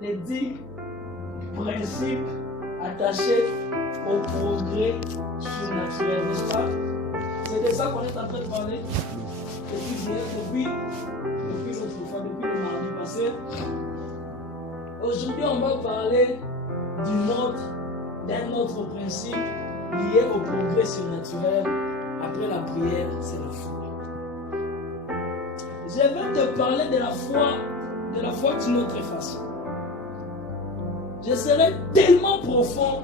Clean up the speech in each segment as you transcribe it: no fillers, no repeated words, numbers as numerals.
les 10 principes attachés au progrès surnaturel, n'est-ce pas? C'est de ça qu'on est en train de parler depuis l'autre fois, depuis le mardi passé. Aujourd'hui, on va parler d'un autre principe lié au progrès surnaturel. Après la prière, c'est la foi. Je vais te parler de la foi d'une autre façon. Je serai tellement profond.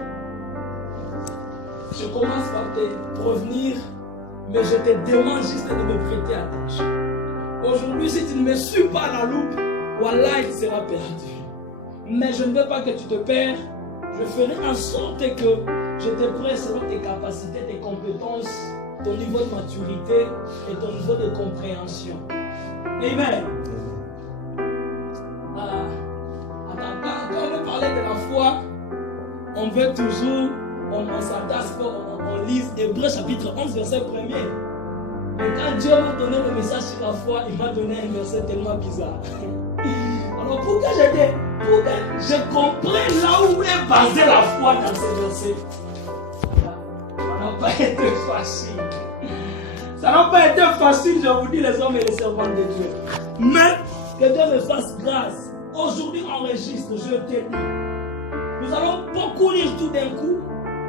Je commence par te prévenir, mais je te demande juste de me prêter attention. Aujourd'hui, si tu ne me suis pas à la loupe, voilà, il sera perdu. Mais je ne veux pas que tu te perds. Je ferai en sorte que je te prête selon tes capacités, tes compétences, ton niveau de maturité et ton niveau de compréhension. Amen. Quand on veut parler de la foi, on veut toujours, on s'attache, on lise Hébreux chapitre 11, verset 1er. Mais quand Dieu m'a donné le message sur la foi, il m'a donné un verset tellement bizarre. Alors pour que je comprenne là où est basée la foi dans ces versets, ça n'a pas été facile. Ça n'a pas été facile, je vous dis, les hommes et les servants de Dieu. Mais que Dieu me fasse grâce. Aujourd'hui, enregistre, je te dis. Nous allons beaucoup lire tout d'un coup.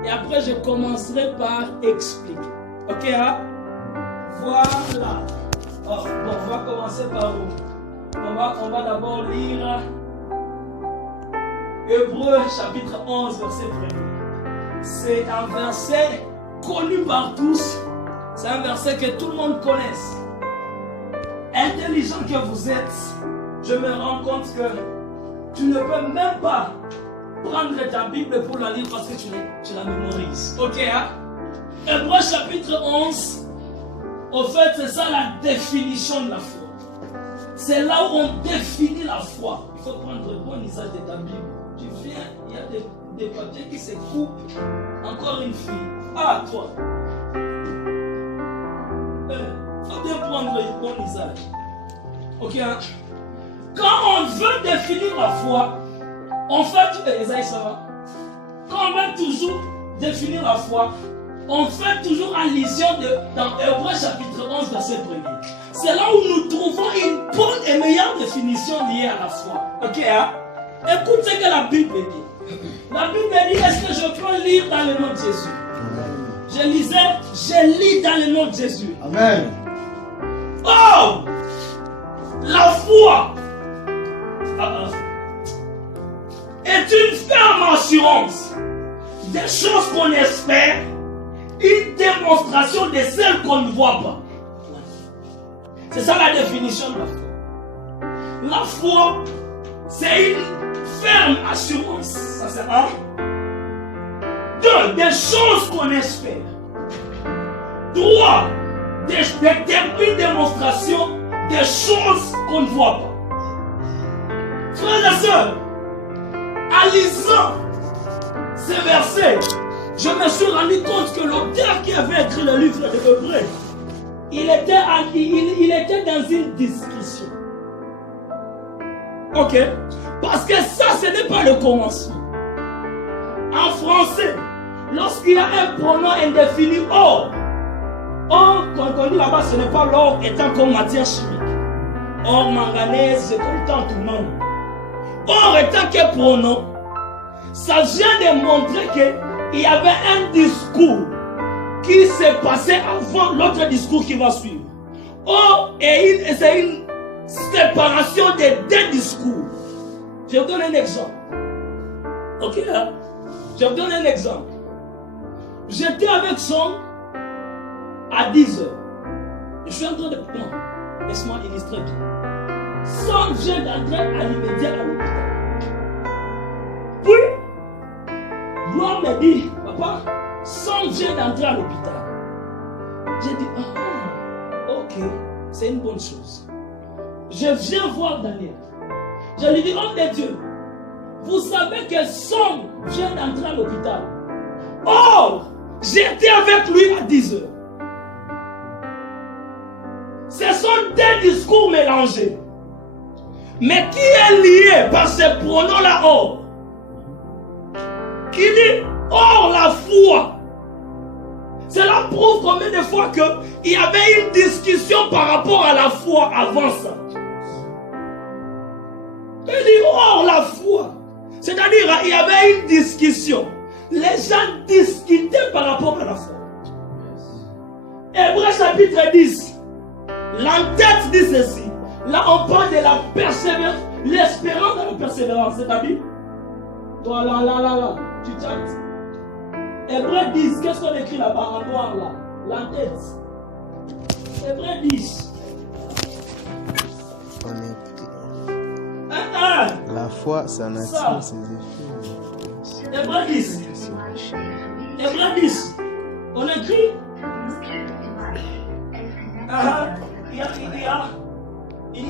Et après, je commencerai par expliquer. Ok, hein? Voilà. Oh, bon, on va commencer par où? On va d'abord lire Hébreux chapitre 11, verset 1er. C'est un verset connu par tous. C'est un verset que tout le monde connaisse. Intelligent que vous êtes, je me rends compte que tu ne peux même pas prendre ta Bible pour la lire parce que tu la mémorises. Ok, hein? Hébreux chapitre 11, au fait, c'est ça la définition de la foi. C'est là où on définit la foi. Il faut prendre le bon usage de ta Bible. Tu viens, il y a des papiers qui se coupent. Encore une fille. Ah, toi. Il faut bien prendre le bon usage. Ok, hein? Quand on veut définir la foi, on fait, Esaïe, ça va? Quand on veut toujours définir la foi, on fait toujours allusion dans Hébreux chapitre 11, verset 1er. C'est là où nous trouvons une bonne et meilleure définition liée à la foi. Ok, hein? Écoute ce que la Bible dit. La Bible dit, est-ce que je peux lire dans le nom de Jésus? Je lis dans le nom de Jésus. Amen. Oh! La foi est une ferme assurance des choses qu'on espère, une démonstration de celles qu'on ne voit pas. C'est ça la définition de la foi. La foi, c'est une ferme assurance. Ça c'est un. Deux, des choses qu'on espère. Trois, une démonstration des choses qu'on ne voit pas. Frères et sœurs, en lisant ces versets, je me suis rendu compte que l'auteur qui avait écrit le livre de Hébreux, il était dans une discussion. Ok? Parce que ça, ce n'est pas le commencement. En français, lorsqu'il y a un pronom indéfini or, quand on dit là-bas, ce n'est pas l'or étant comme matière chimique. Or, manganèse, c'est comme tant tout le monde. Or étant que pronom, ça vient de montrer qu'il y avait un discours qui s'est passé avant l'autre discours qui va suivre. Or, c'est une séparation des deux discours. Je vous donne un exemple. Ok, là? Je vous donne un exemple. J'étais avec son à 10 heures. Je suis en train de... Non, laisse-moi illustrer bien. Son vient d'entrer à l'immédiat à l'hôpital. Puis, Gloire me dit, papa, son vient d'entrer à l'hôpital. J'ai dit, ok, c'est une bonne chose. Je viens voir Daniel. Je lui dis, homme de Dieu, vous savez que son vient d'entrer à l'hôpital. Or, j'étais avec lui à 10 heures. Ce sont deux discours mélangés. mais qui est lié par ce pronom-là, or. Qui dit or la foi. Cela prouve combien de fois qu'il y avait une discussion par rapport à la foi avant ça. Il dit or la foi. C'est-à-dire il y avait une discussion. Les gens discutaient par rapport à la foi. Hébreux chapitre 10. L'entête dit ceci. Là on parle de la persévérance. L'espérance de la persévérance. C'est ta Bible? Toi là. Tu chattes. Hébreux 10, qu'est-ce qu'on écrit là-bas en noir là? L'entête. Hébreux 10. On écrit. La foi, ça attire ses effets. Hébreux 10. Hébreux 10. On écrit. Il y a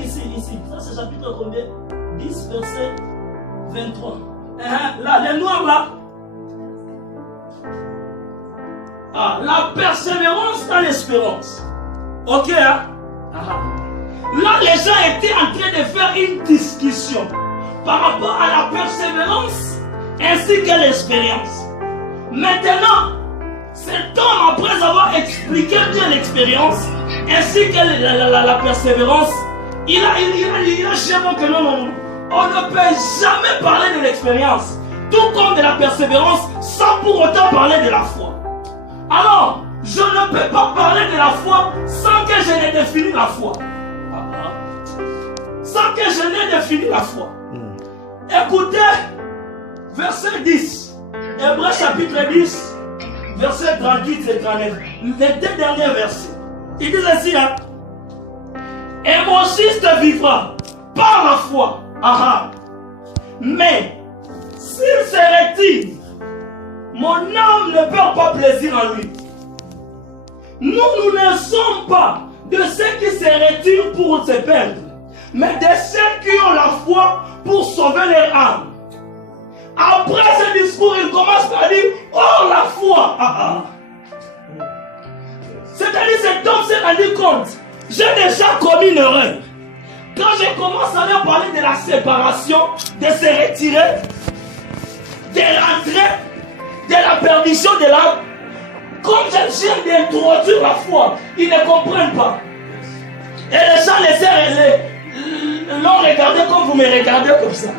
ici. Ça c'est chapitre combien? 10 verset 23. Là, les noirs là. La persévérance dans l'espérance. Ok, hein? Là, les gens étaient en train de faire une discussion par rapport à la persévérance ainsi que l'expérience. Maintenant, cet homme, après avoir expliqué bien l'expérience ainsi que la persévérance, il a cherché que non. On ne peut jamais parler de l'expérience, tout comme de la persévérance, sans pour autant parler de la foi. Alors, je ne peux pas parler de la foi sans que je n'ai défini la foi. Sans que je n'ai défini la foi. Écoutez, verset 10. Hébreux chapitre 10, verset 38 et 39. Les deux derniers versets. Il dit ainsi, hein. Et mon juste vivra par la foi. Mais, s'il se retire, mon âme ne perd pas plaisir en lui. Nous ne sommes pas de ceux qui se retirent pour se perdre, mais de ceux qui ont la foi pour sauver leur âme. Après ce discours, il commence par dire, oh la foi. C'est-à-dire cet homme s'est rendu compte, j'ai déjà commis une erreur. Quand je commence à leur parler de la séparation, de se retirer, de rentrer, de la perdition de l'âme, comme je viens d'introduire la foi, ils ne comprennent pas. Et les gens l'ont regardé comme vous me regardez comme ça.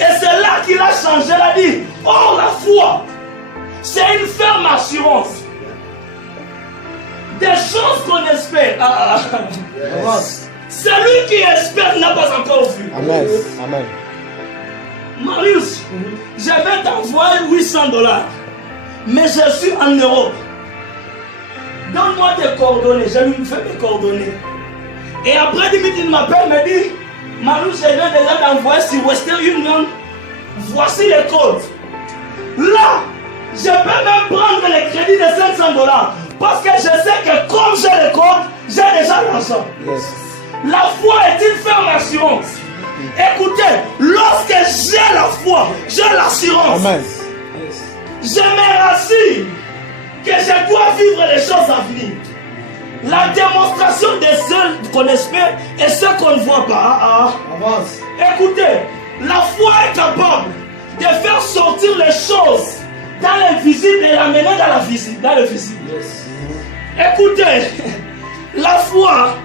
Et c'est là qu'il a changé, il a dit, oh la foi, c'est une ferme assurance. Des choses qu'on espère. Celui qui espère n'a pas encore vu. Amen. Marius, je vais t'envoyer $800. Mais je suis en Europe. Donne-moi tes coordonnées. Je lui fais mes coordonnées. Et après 10 minutes, il m'appelle, me dit, Marius, je viens déjà d'envoyer sur Western Union. Voici les codes. Là, je peux même prendre les crédits de $500. Parce que je sais que comme j'ai les codes, j'ai déjà l'argent. La foi est une ferme assurance. Écoutez, lorsque j'ai la foi, j'ai l'assurance. Je me rassure que je dois vivre les choses à venir. La démonstration de ceux qu'on espère et ceux qu'on ne voit pas. Écoutez, la foi est capable de faire sortir les choses dans l'invisible et l'amener dans le visible. Écoutez, la foi,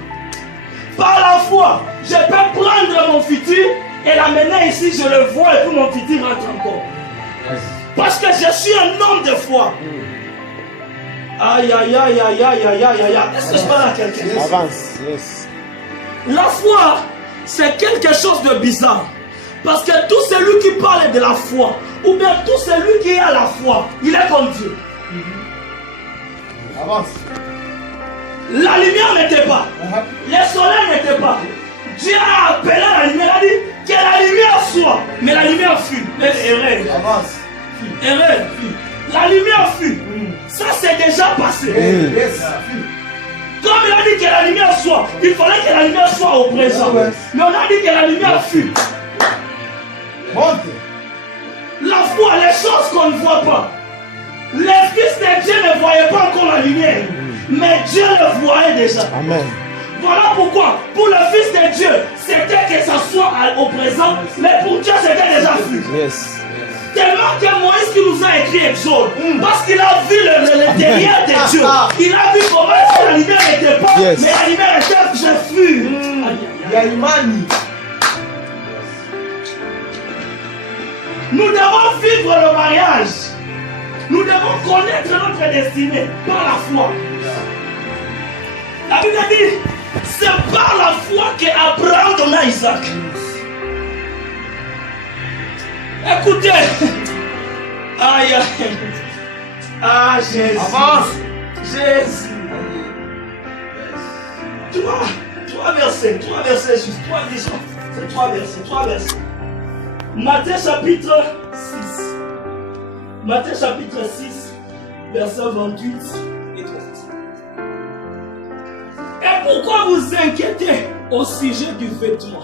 par la foi, je peux prendre mon futur et l'amener ici, je le vois et puis mon futur rentre encore. Parce que je suis un homme de foi. Aïe. Est-ce que je parle à quelqu'un? Avance, La foi, c'est quelque chose de bizarre. Parce que tout celui qui parle de la foi, ou bien tout celui qui a la foi, il est comme Dieu. Avance. La lumière n'était pas. Le soleil n'était pas. Dieu a appelé la lumière, il a dit que la lumière soit. Mais la lumière fut. Avance. La lumière fut. Ça c'est déjà passé. Comme il a dit que la lumière soit, il fallait que la lumière soit au présent. Mais on a dit que la lumière fut. La foi, les choses qu'on ne voit pas. Les fils de Dieu ne voyaient pas encore la lumière. Mais Dieu le voyait déjà. Amen. Voilà pourquoi, pour le Fils de Dieu, c'était que ça soit au présent, mais pour Dieu, c'était déjà vu. Yes. Tellement que Moïse qui nous a écrit Exode, parce qu'il a vu le derrière de Dieu. Il a vu comment la lumière n'était pas, mais la lumière était Jésus. Il y a Imani. Nous devons vivre le mariage. Nous devons connaître notre destinée par la foi. La Bible dit, c'est par la foi qu'Abraham donna Isaac. Écoutez. Aïe, aïe. Ah, Jésus. Avance. Jésus. Trois versets juste. C'est trois versets. Matthieu chapitre 6. Matthieu chapitre 6, versets 28 et 30. Et pourquoi vous inquiétez au sujet du vêtement?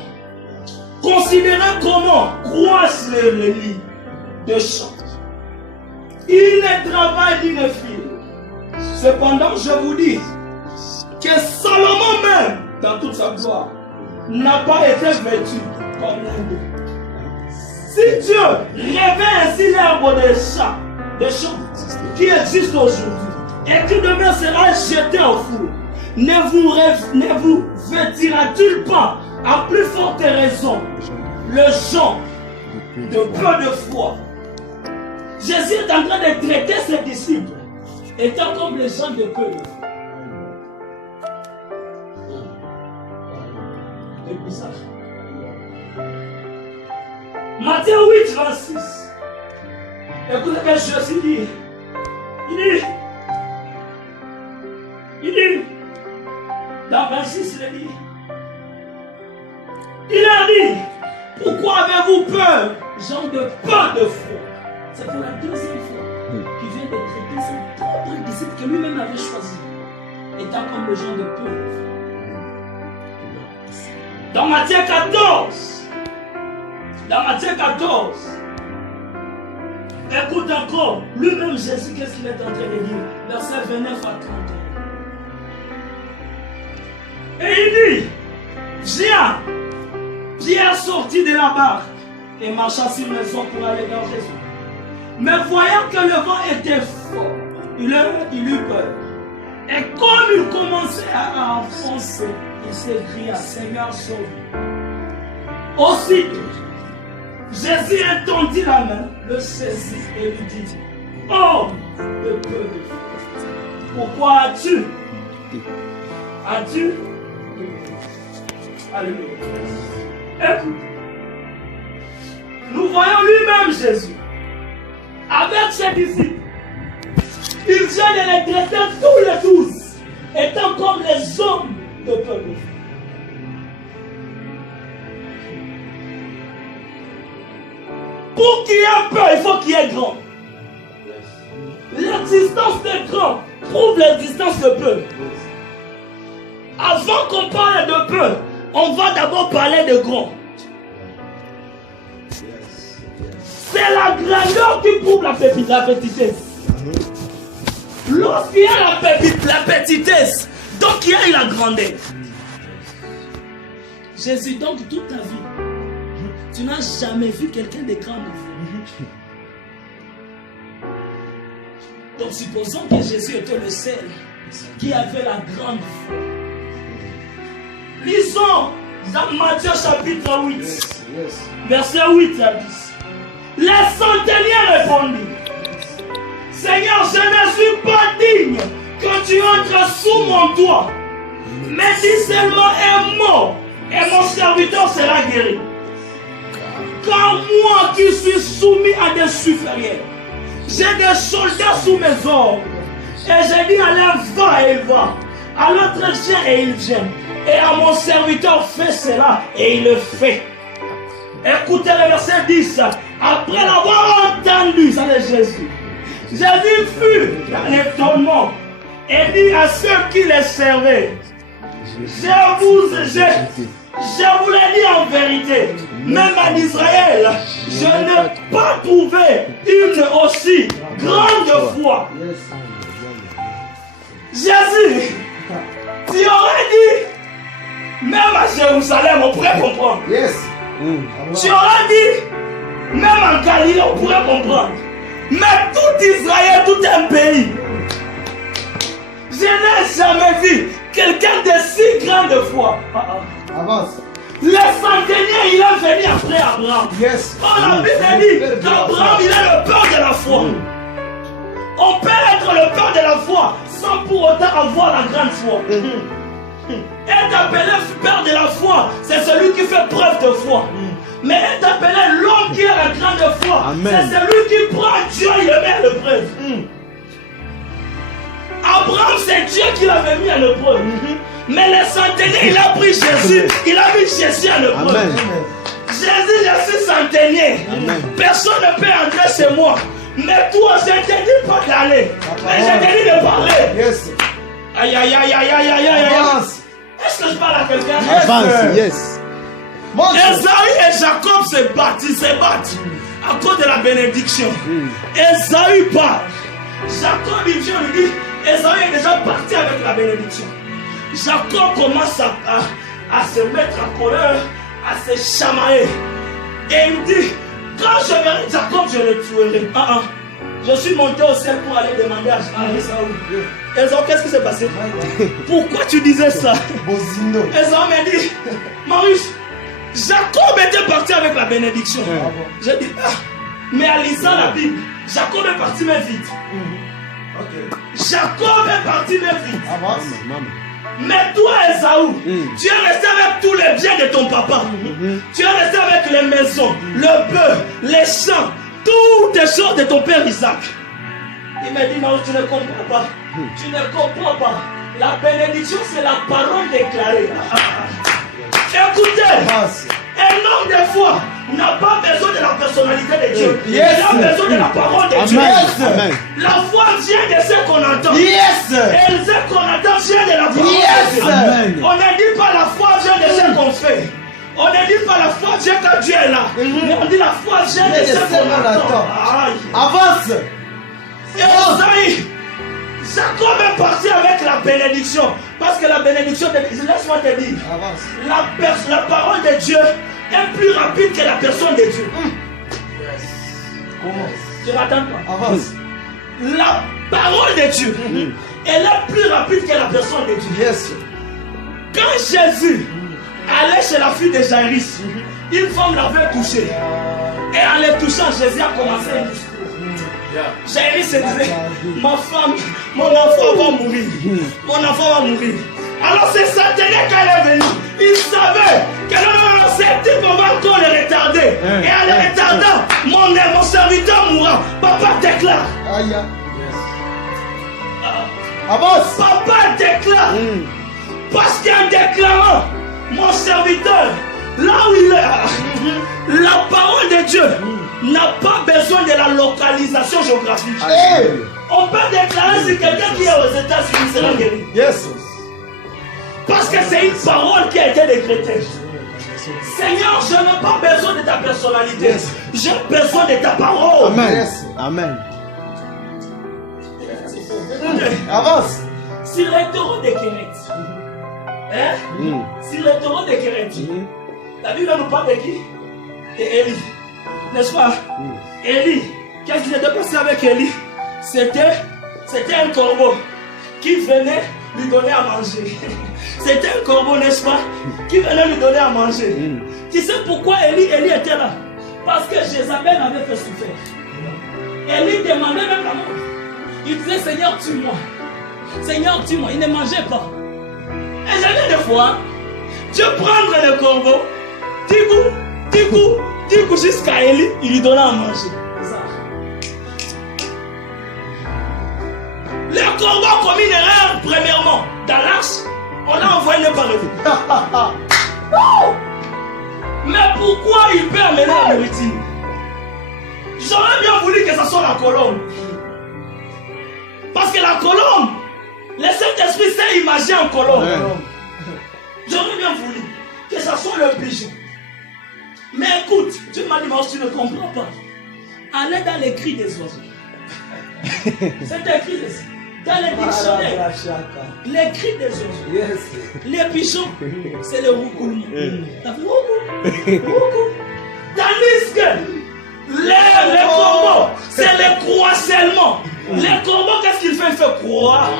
Considérez comment croissent les lits de champ. Il ne travaille ni ne file. Cependant, je vous dis que Salomon même, dans toute sa gloire, n'a pas été vêtu comme l'un d'eux. Si Dieu révèle ainsi l'herbe des champs qui existe aujourd'hui, et qui demain sera jeté au four, ne vous vêtira-t-il pas à plus forte raison le genre de peu de foi? Jésus est en train de traiter ses disciples étant comme les gens de peu de foi. C'est bizarre. Matthieu 8, 26. Écoutez ce que Jésus dit. Il dit, dans 26, il dit, il a dit, pourquoi avez-vous peur, gens de peu de foi? C'est pour la deuxième fois qu'il vient de traiter ses propres disciples que lui-même avait choisi, étant comme les gens de peu de foi. Dans Matthieu 14, écoute encore, lui-même Jésus, qu'est-ce qu'il est en train de dire? Verset 29 à 31. Et il dit, Pierre sortit de la barque et marcha sur les eaux pour aller vers Jésus. Mais voyant que le vent était fort, il eut peur. Et comme il commençait à enfoncer, il s'écria, Seigneur, sauve-moi. Aussitôt, Jésus étendit la main, le saisit et lui dit, homme de peu de foi, pourquoi as-tu Alléluia. Écoute, nous voyons lui-même Jésus avec ses disciples. Il vient de les traiter tous les 12 étant comme les hommes de peu de foi. Pour qu'il y ait peu, il faut qu'il y ait grand. L'existence de grand prouve l'existence de peu. Avant qu'on parle de peu, on va d'abord parler de grand. C'est la grandeur qui prouve la petitesse. Lorsqu'il y a la petitesse, donc il y a la grandeur. Jésus, donc toute ta vie, tu n'as jamais vu quelqu'un de grand. Donc supposons que Jésus était le seul qui avait la grande foi. Lisons dans Matthieu chapitre 8, verset 8 à 10. Les centeniers répondit, Seigneur, je ne suis pas digne que tu entres sous mon toit, mais dis seulement un mot et mon serviteur sera guéri. Car moi qui suis soumis à des supérieurs, j'ai des soldats sous mes ordres, et j'ai dit à l'un va et il va, à l'autre viens et il vient, et à mon serviteur fais cela et il le fait. Écoutez le verset 10. Après l'avoir entendu, ça c'est Jésus, Jésus fut dans l'étonnement et dit à ceux qui les servaient, je vous l'ai dit en vérité, même en Israël, je n'ai pas trouvé une aussi grande foi. Jésus, tu aurais dit même à Jérusalem, on pourrait comprendre. Yes. Tu auras dit, même en Galilée, on pourrait comprendre. Mais tout Israël, tout un pays. Je n'ai jamais vu quelqu'un de si grand de foi. Avance. Le centenier, il est venu après Abraham. Yes. Oh, la Bible dit qu'Abraham, il est le père de la foi. On peut être le père de la foi sans pour autant avoir la grande foi. Être appelé père de la foi, c'est celui qui fait preuve de foi. Mais être appelé l'homme qui a la grande foi, c'est celui qui prend Dieu et le met à l'épreuve. Abraham, c'est Dieu qui l'avait mis à l'épreuve. Mais le centenier, il a pris Jésus, il a mis Jésus à l'épreuve. Jésus, je suis centenier. Personne ne peut entrer chez moi. Mais toi, je ne te dis pas d'aller. Mais je te dis de parler. Yes. Aïe, aïe, aïe, aïe, aïe, aïe, aïe. Avance. Est-ce que je parle à quelqu'un? Avance, yes. Esaü et Jacob se battent à cause de la bénédiction. Esaü part. Jacob, il vient lui dire, Esaü est déjà parti avec la bénédiction. Jacob commence à se mettre en colère, à se chamailler. Et il dit, quand je verrai Jacob, je le tuerai. Je suis monté au ciel pour aller demander à Esaü. Esaü, qu'est-ce qui s'est passé? Pourquoi tu disais ça? Esaü m'a dit, Marius, Jacob était parti avec la bénédiction. J'ai dit, mais en lisant la Bible, Jacob est parti mais vite. Jacob est parti mais vite. Mais toi, Esaü, tu es resté avec tous les biens de ton papa. Tu es resté avec les maisons, le bœuf, les champs, toutes les choses de ton père Isaac. Il m'a dit, non, tu ne comprends pas. Tu ne comprends pas. La bénédiction, c'est la parole déclarée. Écoutez, un homme de foi n'a pas besoin de la personnalité de Dieu. Il a besoin de la parole de Dieu. La foi vient de ce qu'on entend. Et ce qu'on entend vient de la parole de Dieu. On ne dit pas la foi vient de ce qu'on fait. On ne dit pas la foi vient quand Dieu est là. Mais on dit la foi vient de ce qu'on entend. Avance. Esaü, Jacob est parti avec la bénédiction. Parce que la bénédiction, laisse-moi te dire, la parole de Dieu est plus rapide que la personne de Dieu. Comment? Tu n'attends pas. Avance. La parole de Dieu, elle est plus rapide que la personne de Dieu. Yes. Quand Jésus allait chez la fille de Jairus, une femme l'avait touché. Et en le touchant, Jésus a commencé un discours. Jairus se disait, ma femme, mon enfant va mourir. Mon enfant va mourir. Alors c'est Satané quand elle est venue. Il savait que non, ce type va encore le retarder. Et en le retardant, mon serviteur mourra. Papa déclare. Aïe. Avance. Papa déclare. Parce qu'en déclarant, mon serviteur, là où il est, la parole de Dieu n'a pas besoin de la localisation géographique. On peut déclarer si quelqu'un qui est aux États-Unis sera guéri. Yes. Parce que c'est une parole qui a été décrétée. Seigneur, je n'ai pas besoin de ta personnalité. J'ai besoin de ta parole. Amen. Amen. Avance. Si le taureau de Kéret, si le taureau de Kéret, la Bible nous parle de qui? De Élie. N'est-ce pas? Élie, qu'est-ce qui s'était passé avec Élie? C'était un corbeau qui venait lui donner à manger. C'était un corbeau, n'est-ce pas? Qui venait lui donner à manger. Tu sais pourquoi Élie était là? Parce que Jézabel avait fait souffrir. Élie demandait même la mort. Il disait, Seigneur, tue-moi. Seigneur, tue-moi. Il ne mangeait pas. Et jamais de fois, Dieu prendre le corbeau, du coup, jusqu'à Élie, il lui donna à manger. Le corbeau a commis une erreur, premièrement. Dans l'arche, on l'a envoyé ne pas revenir. Mais pourquoi il peut amener la nourriture? J'aurais bien voulu que ça soit la colombe. Parce que la colombe, le Saint-Esprit s'est imagé en colombe. J'aurais bien voulu que ça soit le pigeon. Mais écoute, Dieu m'a dit, tu ne comprends pas. Allez dans les cris des oiseaux. C'est écrit ici. Dans les dictionnaires, les cris des oiseaux, les pigeons, c'est le roucoulement. Ça fait roucou, roucou. Tandis que les corbeaux, c'est le croissellement. Les corbeaux, qu'est-ce qu'il fait? Il fait croire.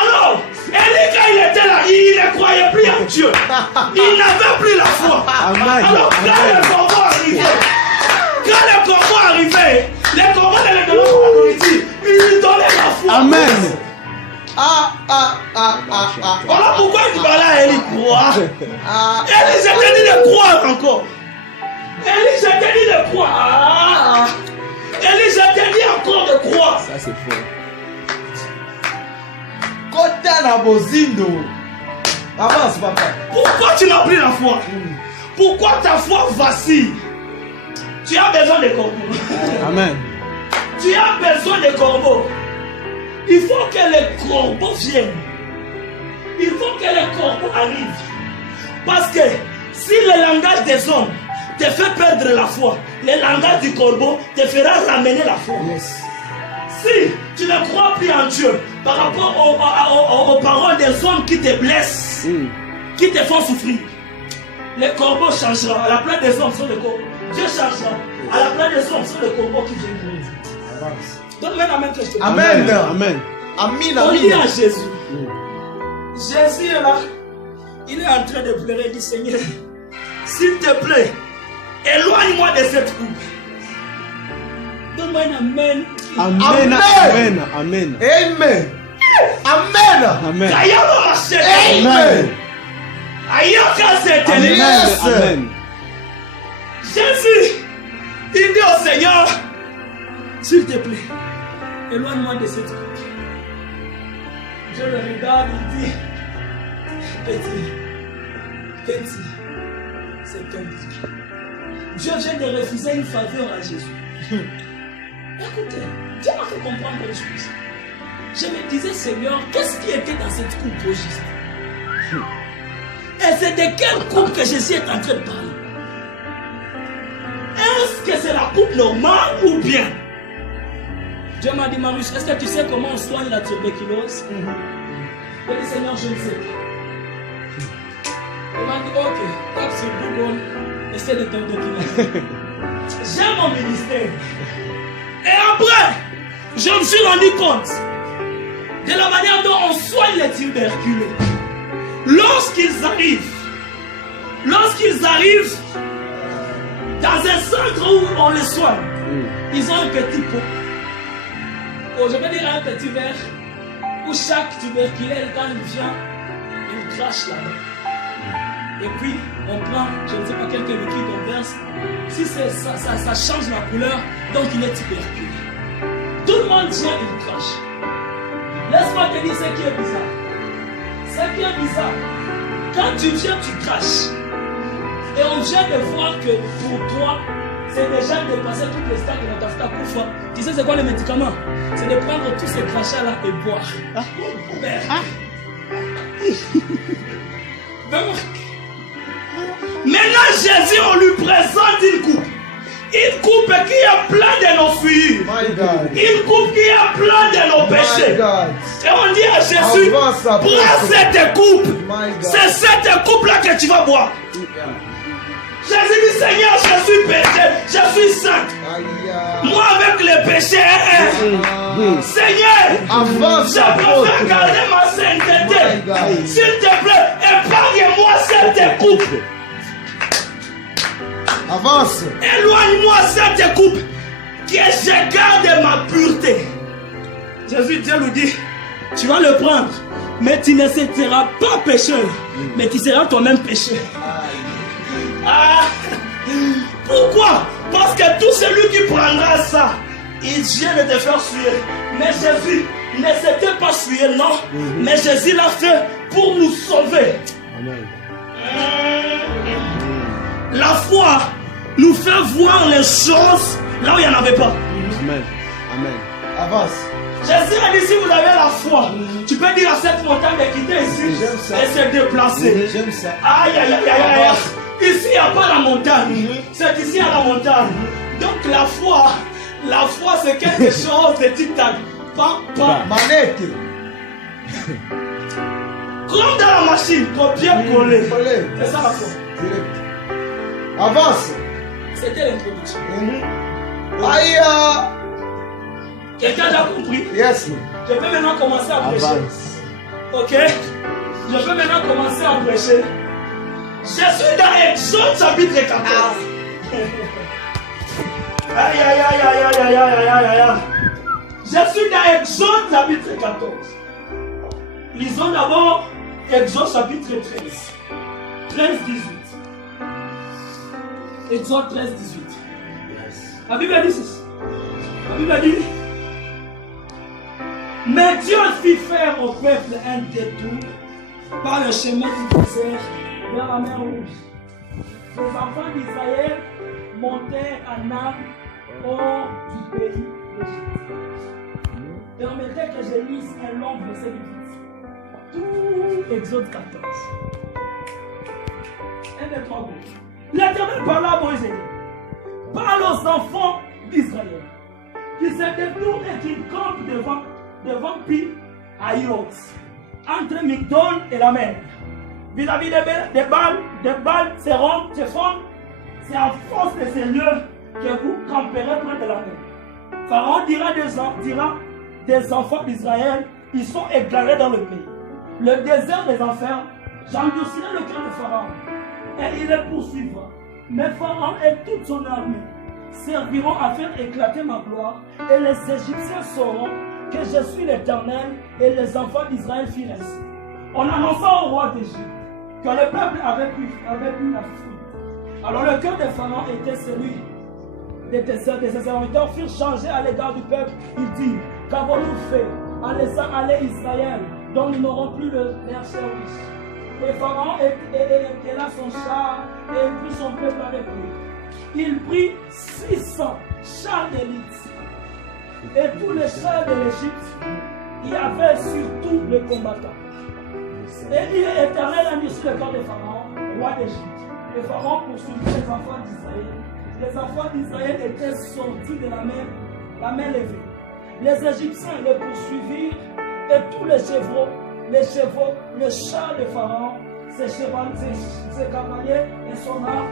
Alors, Élie, quand il était là, il ne croyait plus en Dieu. Il n'avait plus la foi. Amen. Alors, quand le corbeau arrivait, les corbeaux ne lui donnaient pas la nourriture. Il lui donnait la foi. Amen. Voilà pourquoi il parlait à Élie croire. Élie, je t'ai dit de croire encore. Élie, je t'ai dit de croire. Élie, je t'ai dit encore de croire. Ça, c'est faux. Avance, papa. Pourquoi tu n'as plus la foi? Pourquoi ta foi vacille? Tu as besoin de corbeaux. Amen. Tu as besoin de corbeaux. Il faut que les corbeaux viennent. Il faut que les corbeaux arrivent. Parce que si le langage des hommes te fait perdre la foi, le langage du corbeau te fera ramener la foi. Si tu ne crois plus en Dieu par rapport aux paroles des hommes qui te blessent, qui te font souffrir, les corbeaux changeront. À la place des hommes sont les corbeaux. Dieu changera. À la place des hommes sont les corbeaux qui viennent. Donne-moi la main que je te donne. Amen. Amen. Amen. On dit à Jésus. Jésus est là. Il est en train de pleurer. Il dit, Seigneur, s'il te plaît, éloigne-moi de cette coupe. Donne-moi un amen. Amen. Amen. Amen. Amen. Amen. Amen. Amen. Amen. Amen. Jésus, il dit au Seigneur, s'il te plaît, éloigne-moi de cette coupe. Je le regarde, il dit, petit, c'est compliqué. Dieu vient de refuser une faveur à Jésus. Écoutez, Dieu m'a fait comprendre une chose. Je me disais, Seigneur, qu'est-ce qui était dans cette coupe au juste? Et c'est de quelle coupe que Jésus est en train de parler? Est-ce que c'est la coupe normale ou bien? Dieu m'a dit, Marius, est-ce que tu sais comment on soigne la tuberculose? Je dis, Seigneur, je ne sais pas. Il m'a dit, ok, tape sur Google, essaie de t'en documenter. J'ai mon ministère. Et après, je me suis rendu compte de la manière dont on soigne les tuberculeux. Lorsqu'ils arrivent dans un centre où on les soigne, ils ont un petit pot. Oh, je vais dire un petit verre où chaque tuberculeux, quand il vient, il crache là-bas. Et puis, on prend, je ne sais pas quel liquide on verse. Si ça change la couleur, donc il est tuberculeux. Tout le monde vient, il crache. Laisse-moi te dire ce qui est bizarre. Ce qui est bizarre, quand tu viens, tu craches. Et on vient de voir que pour toi, c'est déjà de passer toutes les stades de ta coufa. Tu sais c'est quoi le médicament? C'est de prendre tous ces crachats-là et boire. Maintenant, Jésus, on lui présente une coupe. Une coupe qui est pleine de nos fuites. Une coupe qui est pleine de nos péchés. Et on dit à Jésus, prends cette coupe. C'est cette coupe-là que tu vas boire. Jésus dit, Seigneur, je suis péché, je suis saint. Moi avec les péchés, Seigneur, je préfère garder ma sainteté. S'il te plaît, épargne-moi cette coupe. Avance. Éloigne-moi cette coupe, que je garde ma pureté. Jésus, Dieu lui dit, tu vas le prendre, mais tu ne seras pas pécheur, mais tu seras toi-même pécheur. Ah, pourquoi? Parce que tout celui qui prendra ça, il vient de te faire suer. Mais Jésus ne s'était pas sué, non. Mais Jésus l'a fait pour nous sauver. Amen. La foi nous fait voir les choses là où il n'y en avait pas. Amen. Amen. Avance. Jésus a dit, si vous avez la foi, tu peux dire à cette montagne de quitter ici et se déplacer. J'aime ça. Aïe, aïe, aïe, aïe, aïe. Ici, il n'y a pas la montagne. C'est ici à la montagne. Donc la foi c'est quelque chose de tic-tac. Papa. Manette. Comme dans la machine, copier-coller. Coller. C'est ça la foi. Direct. Avance. C'était l'introduction. Aïe. Quelqu'un a compris? Yes. Je peux maintenant commencer à prêcher. Avance. Ok? Je peux maintenant commencer à prêcher. Je suis dans Exode chapitre 14. Aïe, aïe, aïe, aïe, aïe, aïe, aïe, aïe, aïe. Je suis dans Exode chapitre 14. Lisons d'abord Exode chapitre 13. 13, 18. Exode 13, 18. La Bible dit ceci. La Bible dit: mais Dieu fit faire au peuple un détour par le chemin du désert vers la mer Rouge. Les enfants d'Israël montèrent en armes hors du pays d'Égypte. Permettez que je lise un long verset du tout Exode 14. 1, 2, 3, 4. L'Éternel parla à Moïse et dit: parle aux enfants d'Israël qui se détournent et qui campent devant Pi Haïrot, entre Migdol et la mer. Vis-à-vis des balles se font, c'est à force de ces lieux que vous camperez près de la mer. Pharaon dira des enfants d'Israël: ils sont égarés dans le pays. Le désert des enfers, j'endurcirai le cœur de Pharaon, et il les poursuivra. Mais Pharaon et toute son armée serviront à faire éclater ma gloire, et les Égyptiens sauront que je suis l'Éternel. Et les enfants d'Israël firent ainsi. On annonça au roi d'Égypte que le peuple avait pu la fuite. Alors le cœur de Pharaon était celui de ses serviteurs furent changés à l'égard du peuple. Il dit: qu'avons-nous fait en laissant aller Israël, dont nous n'aurons plus leur service? Et Pharaon était là son char, et il prit son peuple avec lui. Il prit 600 chars d'élite. Et tous les chars de l'Égypte, il y avait surtout les combattants. Et il est éternel a mis sur le cœur de Pharaon, roi d'Égypte. Et Pharaon poursuivit les enfants d'Israël. Les enfants d'Israël étaient sortis de la main levée. Les Égyptiens les poursuivirent, et tous les chevaux, le char de Pharaon, ses cavaliers et son arme,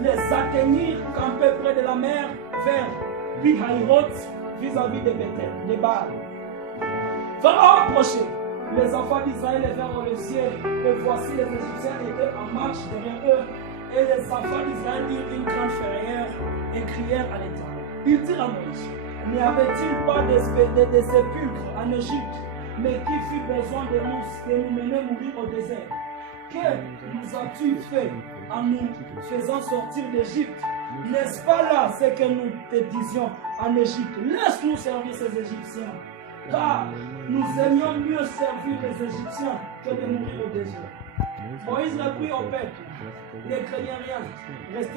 les atteignirent campés près de la mer vers Pi-Haïrot, vis-à-vis de Bethel, de Baal. Pharaon approchait. Les enfants d'Israël levèrent le ciel, et voici les Égyptiens étaient en marche derrière eux. Et les enfants d'Israël eurent une grande frayeur et crièrent à l'Éternel. Ils dirent à Moïse: n'y avait-il pas de sépulcres en Égypte, mais qui fut besoin de nous mener mourir au désert? Que nous as-tu fait en nous faisant sortir d'Égypte? N'est-ce pas là ce que nous te disions en Égypte? Laisse-nous servir ces Égyptiens, car nous aimions mieux servir les Égyptiens que de mourir au désert. Moïse reprit au peuple: ne craignez rien, restez